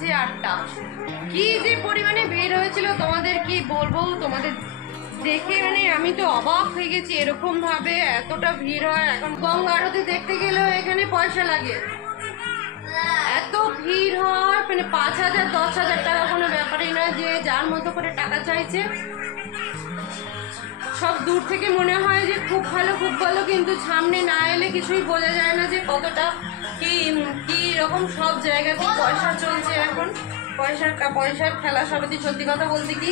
বাজছে 8টা। কি যে পরিমাণে ভিড় হয়েছিল তোমাদের কি বলবো, তোমাদের দেখে মানে আমি তো অবাক হয়ে গেছি, এরকম ভাবে এতটা ভিড় হয়। এখন গঙ্গা আরতি দেখতে গেলেও এখানে পয়সা লাগে, এত ভিড় হয়। মানে 5,000 10,000 টাকা কোনো ব্যাপারই নয়, যে যার মতো করে টাকা চাইছে। সব দূর থেকে মনে হয় যে খুব ভালো খুব ভালো, কিন্তু সামনে না এলে কিছুই বোঝা যায় না যে কতটা কি রকম। সব জায়গাতে পয়সা চলছে এখন, পয়সার খেলা। সবাই সত্যি কথা বলতে কি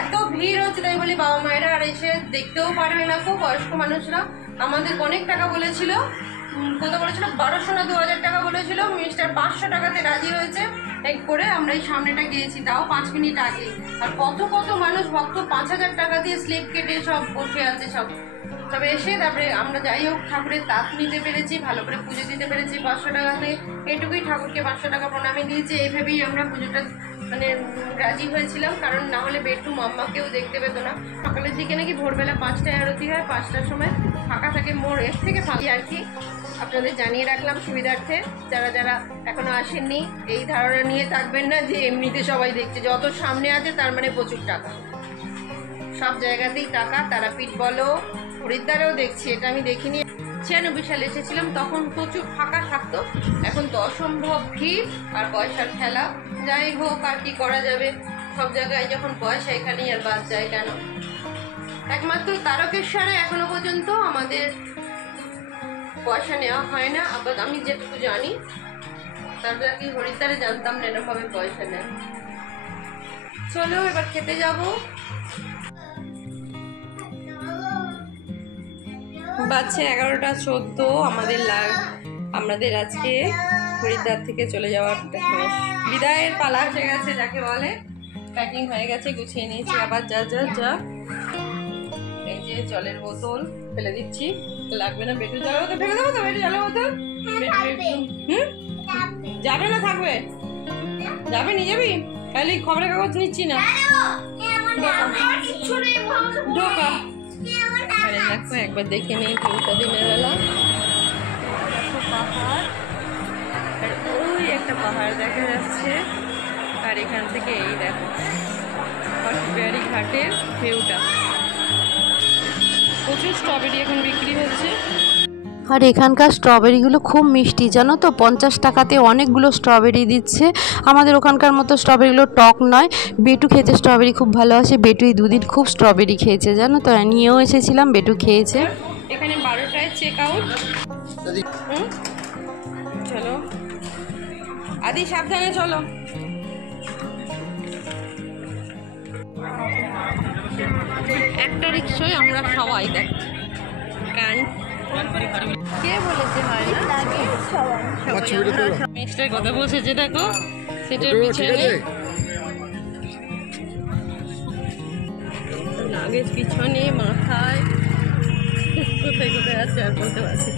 এত ভিড় হচ্ছে, তাই বলি বাবা মায়েরা আর এসে দেখতেও পারবে না। খুব বয়স্ক মানুষরা আমাদের অনেক টাকা বলেছিল, কত বলেছিল 1200 না 2000 টাকা বলেছিল। মিস্টার 500 টাকাতে রাজি হয়েছে করে আমরা এই সামনেটা গিয়েছি, তাও 5 মিনিট আগে। আর কত কত মানুষ ভক্ত 5000 টাকা দিয়ে স্লিপ কেটে সব বসে আছে সব। তবে এসে তারপরে আমরা যাই হোক ঠাকুরের তাপ নিতে পেরেছি, ভালো করে পুজো দিতে পেরেছি 500 টাকাতে। এটুকুই, ঠাকুরকে 500 টাকা প্রণামী দিয়েছি। এই ভেবেই আমরা পুজোটা মানে রাজি হয়েছিলাম, কারণ না হলে বেটু মাম্মাকেও দেখতে পেত না। সকালের দিকে নাকি ভোরবেলা 5টায় আরতি হয়, 5টার সময় ফাঁকা থাকে মোড়, এর থেকে ফাঁকি আর কি। আপনাদের জানিয়ে রাখলাম সুবিধার্থে, যারা যারা এখনো আসেননি এই ধারণা নিয়ে থাকবেন না যে এমনিতে সবাই দেখছে, যত সামনে আছে তার মানে প্রচুর টাকা। সব জায়গাতেই টাকা। তারাপীঠ বলো, হরিদ্বারেও দেখছি, এটা আমি দেখিনি। 96 সালে এসেছিলাম, তখন প্রচুর ফাঁকা থাকতো, এখন তো অসম্ভব ভিড় আর পয়সার খেলা। যাই হোক, আর কি করা যাবে, সব জায়গায় যখন পয়সা, এখানেই আর বাদ যায় কেন। একমাত্র তারকেশ্বরে এখনো পর্যন্ত আমাদের পয়সা নেওয়া হয় না, আবার আমি যেটুকু জানি। তারপরে কি হরিদ্বারে জানতাম না এরকমভাবে পয়সা নেয়। চলো এবার খেতে যাব। বাজছে 11টা 14। আমাদের আজকে হরিদ্বার থেকে চলে যাওয়ার বিদায়ের পালা হয়ে গেছে, যাকে বলে। প্যাকিং হয়ে গেছে, গুছিয়ে নিয়েছি। আবার যা যা যা, এই যে জলের বোতল ফেলে দিচ্ছি, লাগবে না। বেটু জলের বোতল ফেলে দেবো তো? বেটু জলের বোতল যাবে না, থাকবে? যাবে, নিয়ে যাবি? তাহলে খবরের কাগজ নিচ্ছি না, ঢোকা। আরে দেখো, একবার দেখে নেই ভিউটা দিনের বেলা। পাহাড়, আর ওই একটা পাহাড় দেখা যাচ্ছে, আর এখান থেকে এই দেখো হরিদ্বার ঘাটের ভিউটা। প্রচুর স্ট্রবেরি এখন বিক্রি হচ্ছে। আর এখানকার স্ট্রবেরিগুলো খুব মিষ্টি, জানো তো। 50 টাকাতে অনেকগুলো স্ট্রবেরি দিচ্ছে। আমাদের ওখানকার মতো স্ট্রবেরিগুলো টক নয়। বেটু খেতে স্ট্রবেরি খুব ভালোবাসে, বেটু এই 2 দিন খুব স্ট্রবেরি খেয়েছে, জানো তো। নিয়েও এসেছিলাম, বেটু খেয়েছে। এখানে 12টায় চেক আউট। চলো আদি, সাবধানে চলো। একটা রিক্সায় আমরা সবাই দেখ, কারণ কে বলেছে হয় না, মিস্টার কথা বসেছে দেখো সেটার পিছনে, লাগেজ পিছনে, মাথায়, কোথায় কোথায় আছে আর বলতে পারছি।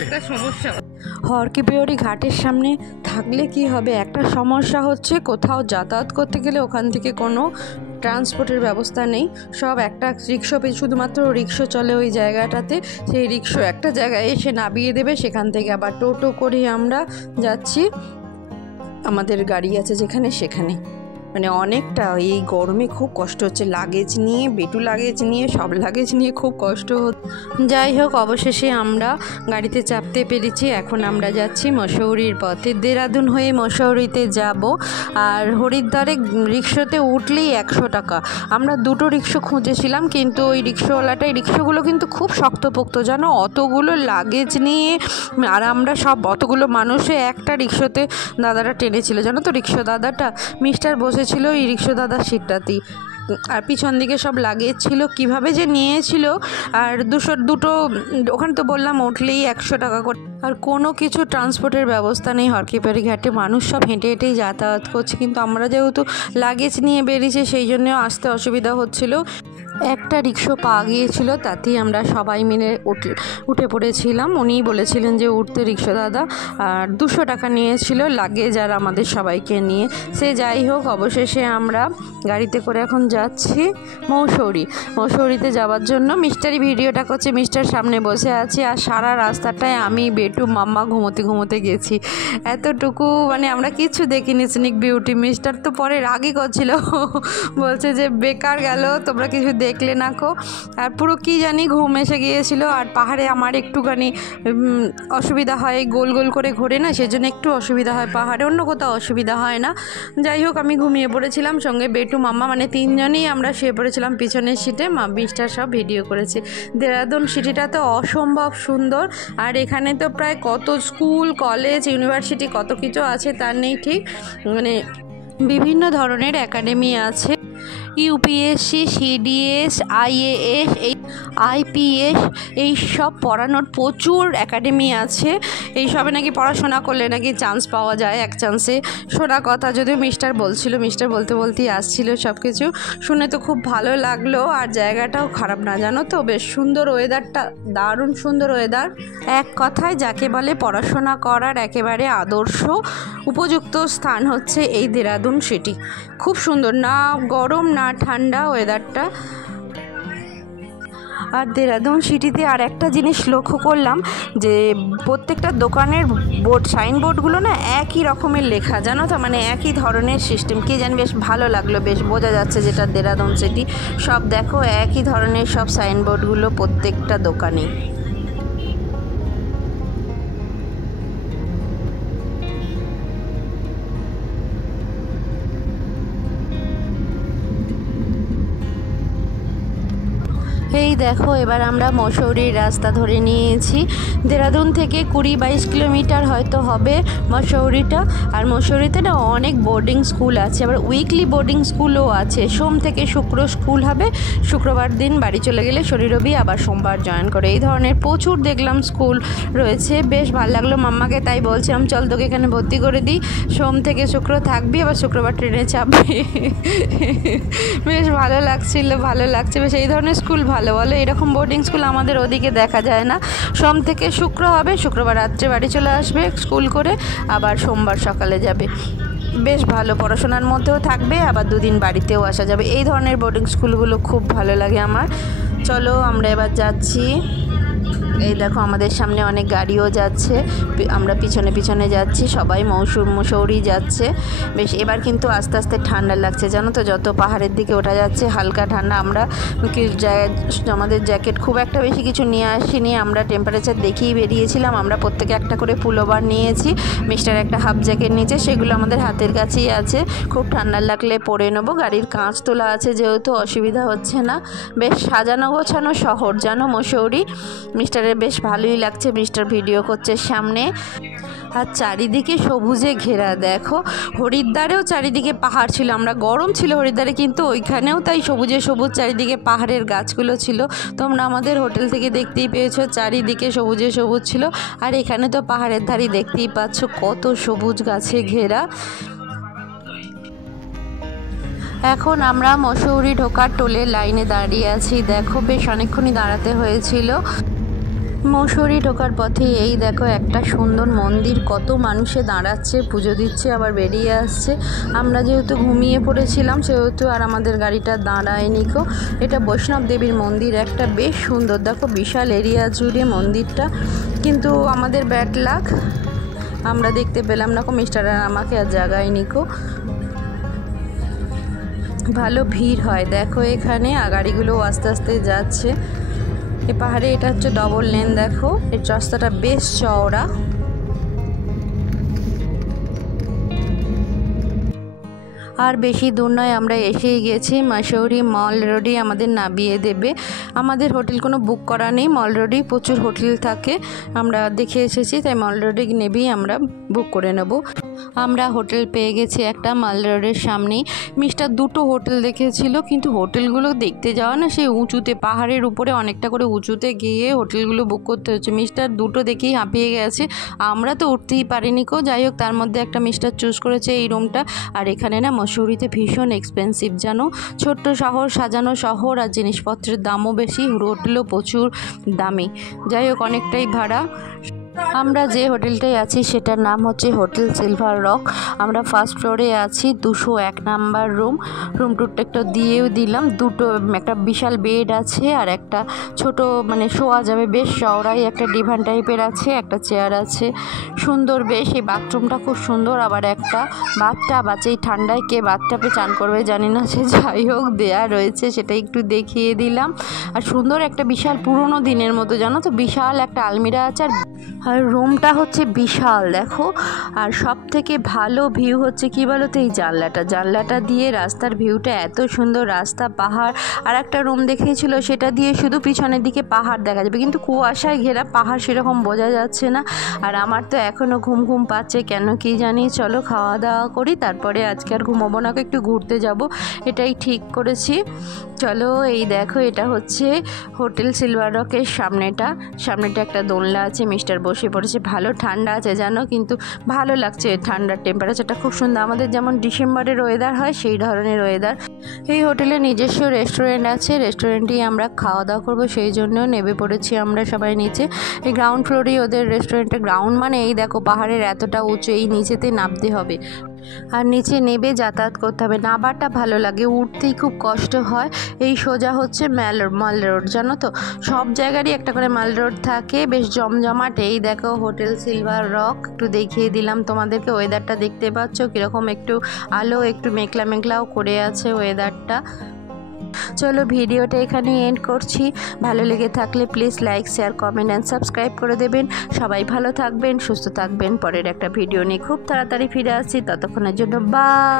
একটা সমস্যা, হরকিপেয়রি ঘাটের সামনে থাকলে কি হবে, একটা সমস্যা হচ্ছে কোথাও যাতায়াত করতে গেলে ওখান থেকে কোনো ট্রান্সপোর্টের ব্যবস্থা নেই। সব একটা রিক্সা, শুধুমাত্র রিক্সা চলে ওই জায়গাটাতে। সেই রিক্সা একটা জায়গায় এসে নামিয়ে দেবে, সেখান থেকে আবার টোটো করে আমরা যাচ্ছি। আমাদের গাড়ি আছে যেখানে সেখানে। মানে অনেকটা এই গরমে খুব কষ্ট হচ্ছে, লাগেজ নিয়ে, বেটু লাগেজ নিয়ে, সব লাগেজ নিয়ে খুব কষ্ট হচ্ছে। যাই হোক, অবশেষে আমরা গাড়িতে চাপতে পেরেছি। এখন আমরা যাচ্ছি মসৌরির পথে, দেরাদুন হয়ে মসৌরিতে যাব। আর হরিদ্বারে রিক্সাতে উঠলেই 100 টাকা। আমরা 2টো রিক্সা খুঁজেছিলাম, কিন্তু ওই রিক্সাওয়ালাটা, এই রিক্সাগুলো কিন্তু খুব শক্তপোক্ত, জানো। অতগুলো লাগেজ নিয়ে, আর আমরা সব অতগুলো মানুষে একটা রিক্সাতে দাদারা টেনেছিল, জানো তো। রিক্সা দাদাটা, মিস্টার বসেছিল এই রিক্সা দাদার সিটটাতেই, আর পিছন দিকে সব লাগেজ ছিল। কিভাবে যে নিয়েছিল। আর দুটো ওখানে তো বললাম উঠলেই 100 টাকা করে। আর কোনো কিছু ট্রান্সপোর্টের ব্যবস্থা নেই হরকিপেয়রি ঘাটে। মানুষ সব হেঁটে হেঁটেই যাতায়াত করছে, কিন্তু আমরা যেহেতু লাগেজ নিয়ে বেরিয়েছি সেই জন্যও আসতে অসুবিধা হচ্ছিল। একটা রিক্সা পাওয়া গিয়েছিল, তাতেই আমরা সবাই মিলে উঠে পড়েছিলাম। উনিই বলেছিলেন যে উঠতে রিক্সা দাদা, আর 200 টাকা নিয়েছিল লাগেজ আর আমাদের সবাইকে নিয়ে। সে যাই হোক, অবশেষে আমরা গাড়িতে করে এখন যাচ্ছি মৌসৌরিতে যাওয়ার জন্য। মিস্টারই ভিডিওটা করছে, মিস্টার সামনে বসে আছে, আর সারা রাস্তাটায় আমি, বেটু, মাম্মা ঘুমোতে গেছি। এতটুকু মানে আমরা কিছু দেখিনি সিনিক বিউটি। মিস্টার তো পরে রাগই করছিল, বলছে যে বেকার গেল, তোমরা কিছু দেখলে না কো। আর পুরো কি জানি ঘুম এসে গিয়েছিল। আর পাহাড়ে আমার একটুখানি অসুবিধা হয়, গোল গোল করে ঘোরে না, সেজন্য একটু অসুবিধা হয় পাহাড়ে, অন্য কোথাও অসুবিধা হয় না। যাই হোক, আমি ঘুমিয়ে পড়েছিলাম, সঙ্গে বেটু, মাম্মা, মানে 3 জনই আমরা শুয়ে পড়েছিলাম পিছনের সিটে। মিস্টার সব ভিডিও করেছে। দেরাদুন সিটিটা তো অসম্ভব সুন্দর। আর এখানে তো প্রায় কত স্কুল, কলেজ, ইউনিভার্সিটি কত কিছু আছে তার নেই ঠিক। মানে বিভিন্ন ধরনের একাডেমি আছে, ইউপিএসসি, সিডিএস, আইএএস, আইপিএস, এই সব পড়ানোর প্রচুর একাডেমি আছে। এই সবে নাকি পড়াশোনা করলে নাকি চান্স পাওয়া যায় এক চান্সে, শোনা কথা। যদিও মিস্টার বলতেই আসছিল সব কিছু শুনে, তো খুব ভালো লাগলো। আর জায়গাটাও খারাপ না, জানো তো, বেশ সুন্দর ওয়েদারটা, দারুণ সুন্দর ওয়েদার। এক কথায় যাকে বলে পড়াশোনা করার একেবারে আদর্শ উপযুক্ত স্থান হচ্ছে এই দেরাদুন সিটি। খুব সুন্দর, না গরম না ঠান্ডা ওয়েদারটা। আর দেরাদুন সিটিতে আর একটা জিনিস লক্ষ্য করলাম, যে প্রত্যেকটা দোকানের সাইনবোর্ডগুলো না একই রকমের লেখা, জানো তো, মানে একই ধরনের সিস্টেম। কি জানি, বেশ ভালো লাগলো, বেশ বোঝা যাচ্ছে যেটা দেরাদুন সিটি। সব দেখো একই ধরনের সব সাইনবোর্ডগুলো প্রত্যেকটা দোকানে। এই দেখো, এবার আমরা মসৌরির রাস্তা ধরে নিয়েছি। দেরাদুন থেকে 20-22 কিলোমিটার হয়তো হবে মসৌরিটা। আর মসৌরিতে না অনেক বোর্ডিং স্কুল আছে, আবার উইকলি বোর্ডিং স্কুলও আছে। সোম থেকে শুক্র স্কুল হবে, শুক্রবার দিন বাড়ি চলে গেলে শনি রবি আবার সোমবার জয়েন করে। এই ধরনের প্রচুর দেখলাম স্কুল রয়েছে, বেশ ভালো লাগলো। মাম্মাকে তাই বলছিলাম, চল তোকে এখানে ভর্তি করে দিই, সোম থেকে শুক্র থাকবি, আবার শুক্রবার ট্রেনে চাপবি। বেশ ভালো লাগছে বেশ। এই ধরনের স্কুল ভালো, বলো, এরকম বোর্ডিং স্কুল আমাদের ওদিকে দেখা যায় না। সোম থেকে শুক্র হবে, শুক্রবার রাত্রে বাড়ি চলে আসবে স্কুল করে, আবার সোমবার সকালে যাবে। বেশ ভালো, পড়াশোনার মধ্যেও থাকবে, আবার 2 দিন বাড়িতেও আসা যাবে। এই ধরনের বোর্ডিং স্কুলগুলো খুব ভালো লাগে আমার। চলো আমরা এবার যাচ্ছি। এই দেখো, আমাদের সামনে অনেক গাড়িও যাচ্ছে, আমরা পিছনে যাচ্ছি, সবাই মসৌরি যাচ্ছে। বেশ, এবার কিন্তু আস্তে আস্তে ঠান্ডা লাগছে, জানো তো, যত পাহাড়ের দিকে ওঠা যাচ্ছে হালকা ঠান্ডা। আমরা আমাদের জ্যাকেট খুব একটা বেশি কিছু নিয়ে আসিনি, আমরা টেম্পারেচার দেখেই বেরিয়েছিলাম। আমরা প্রত্যেকে একটা করে পুলোভার নিয়েছি, মিস্টার একটা হাফ জ্যাকেট নিয়েছে, সেগুলো আমাদের হাতের কাছেই আছে। খুব ঠান্ডা লাগলে পরে নেবো। গাড়ির কাঁচ তোলা আছে যেহেতু অসুবিধা হচ্ছে না। বেশ সাজানো গোছানো শহর, জানো, মসৌরি। মিস্টারের বেশ ভালোই লাগছে, মিস্টার ভিডিও করছে সামনে। আর চারিদিকে সবুজে ঘেরা, দেখো, হরিদ্বারেও চারিদিকে পাহাড় ছিল। আমরা গরম ছিল হরিদ্বারে, কিন্তু ওইখানেও তাই সবুজে সবুজ, চারিদিকে পাহাড়ের গাছগুলো ছিল। তোমরা আমাদের হোটেল থেকে দেখতেই পেয়েছো, চারিদিকে সবুজে সবুজ ছিল। আর এখানে তো পাহাড়ের ধারে দেখতেই পাচ্ছ কত সবুজ গাছে ঘেরা। এখন আমরা মসৌরি ঢোকার টোলের লাইনে দাঁড়িয়ে আছি। দেখো, বেশ অনেকক্ষণই দাঁড়াতে হয়েছিল। মসৌরি ঢোকার পথে এই দেখো একটা সুন্দর মন্দির, কত মানুষে দাঁড়াচ্ছে, পুজো দিচ্ছে, আবার বেরিয়ে আসছে। আমরা যেহেতু ঘুমিয়ে পড়েছিলাম সেহেতু আর আমাদের গাড়িটা দাঁড়ায়নি কো। এটা বৈষ্ণব দেবীর মন্দির, একটা বেশ সুন্দর, দেখো, বিশাল এরিয়া জুড়ে মন্দিরটা। কিন্তু আমাদের ব্যাড লাক, আমরা দেখতে পেলাম না কো, মিস্টার আর আমাকে আর জাগায়নি কো। ভালো ভিড় হয়, দেখো এখানে গাড়িগুলো আস্তে আস্তে যাচ্ছে। এ পাহাড়ে এটা হচ্ছে ডবল লেন, দেখো এর রাস্তাটা বেশ চওড়া। আর বেশি দূর নয়, আমরা এসেই গেছি। মসৌরি মল রোডে আমাদের নামিয়ে দেবে। আমাদের হোটেল কোনো বুক করা নেই, মল রোডেই প্রচুর হোটেল থাকে, আমরা দেখে এসেছি, তাই মল রোডে নেবেই আমরা বুক করে নেব। আমরা হোটেল পেয়ে গেছি একটা মাল রোডের সামনেই। মিস্টার 2টো হোটেল দেখেছিল, কিন্তু হোটেলগুলো দেখতে যাওয়া না, সেই উঁচুতে, পাহাড়ের উপরে অনেকটা করে উঁচুতে গিয়ে হোটেলগুলো বুক করতে হচ্ছে। মিস্টার 2টো দেখেই হাঁপিয়ে গেছে, আমরা তো উঠতেই পারিনি কো। যাই হোক, তার মধ্যে একটা মিস্টার চুজ করেছে এই রুমটা। আর এখানে না মসৌরিতে ভীষণ এক্সপেন্সিভ জানো, ছোট্ট শহর, সাজানো শহর, আর জিনিসপত্রের দামও বেশি, হোটেলও প্রচুর দামি। যাই হোক, অনেকটাই ভাড়া। আমরা যে হোটেলটায় আছি সেটার নাম হচ্ছে হোটেল সিলভার রক। আমরা ফার্স্ট ফ্লোরে আছি, 201 নাম্বার রুম টুরটা একটু দিয়েও দিলাম। দুটো, একটা বিশাল বেড আছে আর একটা ছোট মানে শোয়া যাবে বেশ চওড়াই একটা ডিভান টাইপের আছে, একটা চেয়ার আছে, সুন্দর বেশ। এই বাথরুমটা খুব সুন্দর, আবার একটা বাথটাব আছে। এই ঠান্ডায় কে বাথটাবে চান করবে জানি না, সে যাই হোক দেয়া রয়েছে, সেটা একটু দেখিয়ে দিলাম। আর সুন্দর একটা বিশাল পুরোনো দিনের মতো জানো তো, বিশাল একটা আলমিরা আছে। আর রুমটা হচ্ছে বিশাল দেখো। আর সব থেকে ভালো ভিউ হচ্ছে কি বলো তো, এই জানলাটা দিয়ে রাস্তার ভিউটা এত সুন্দর, রাস্তা, পাহাড়। আর একটা রুম দেখিয়েছিল, সেটা দিয়ে শুধু পিছনের দিকে পাহাড় দেখা যাবে, কিন্তু কুয়াশায় ঘেরা পাহাড় সেরকম বোঝা যাচ্ছে না। আর আমার তো এখনও ঘুম পাচ্ছে, কেন কি জানি। চলো খাওয়া দাওয়া করি, তারপরে আজকে আর ঘুমাবো না, একটু ঘুরতে যাব, এটাই ঠিক করেছি। চলো, এই দেখো এটা হচ্ছে হোটেল সিলভার রকের সামনেটা একটা দোলনা আছে, মিস্টার বসে পড়েছে। ভালো ঠান্ডা আছে জানো, কিন্তু ভালো লাগছে, ঠান্ডার টেম্পারেচারটা খুব সুন্দর, আমাদের যেমন ডিসেম্বরের ওয়েদার হয় সেই ধরনের ওয়েদার। এই হোটেলে নিজস্ব রেস্টুরেন্ট আছে, রেস্টুরেন্টেই আমরা খাওয়া দাওয়া করবো, সেই জন্য নেমে পড়েছি আমরা সবাই নিচে। এই গ্রাউন্ড ফ্লোরেই ওদের রেস্টুরেন্টের গ্রাউন্ড, মানে এই দেখো পাহাড়ের এতটা উঁচু, এই নিচেতে নামতে হবে, আর নিচে নেবে যাতায়াত করতে হবে। নামাটা ভালো লাগে, উঠতেই খুব কষ্ট হয়। এই সোজা হচ্ছে মাল রোড জানো তো, সব জায়গারই একটা করে মাল রোড থাকে, বেশ জমজমাট। এই দেখো হোটেল সিলভার রক, একটু দেখিয়ে দিলাম তোমাদেরকে। ওয়েদারটা দেখতে পাচ্ছ কীরকম, একটু আলো, একটু মেঘলাও করে আছে ওয়েদারটা। চলো, ভিডিওটা এখানে এন্ড করছি। ভালো লেগে থাকলে please like, share, comment and subscribe করে দেবেন। সবাই ভালো থাকবেন, সুস্থ থাকবেন। পরের একটা ভিডিও নিয়ে খুব তাড়াতাড়ি ফিরে আসছি, ততক্ষণের জন্য বাই।